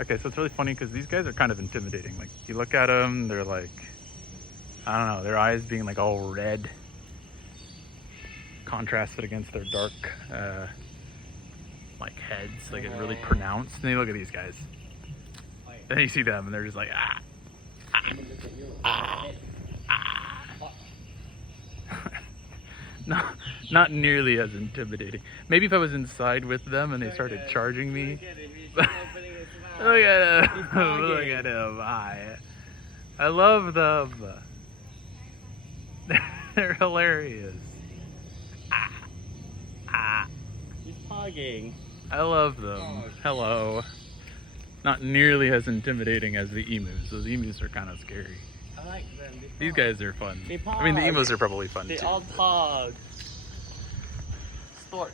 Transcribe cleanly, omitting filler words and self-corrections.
Okay, so it's really funny because these guys are kind of intimidating. Like, you look at them, they're like, I don't know, their eyes being like all red, contrasted against their dark, like heads, like it's really pronounced. And then you look at these guys, and then you see them, and they're just like, ah, ah, ah, ah. Not nearly as intimidating. Maybe if I was inside with them and they started charging me. Look at him. Look at him. I love them. They're hilarious. He's pogging. I love them. Hello. Not nearly as intimidating as the emus. Those emus are kind of scary. I like them. These guys are fun. They I mean, the pog. emus are probably fun They too. all pog. Sport.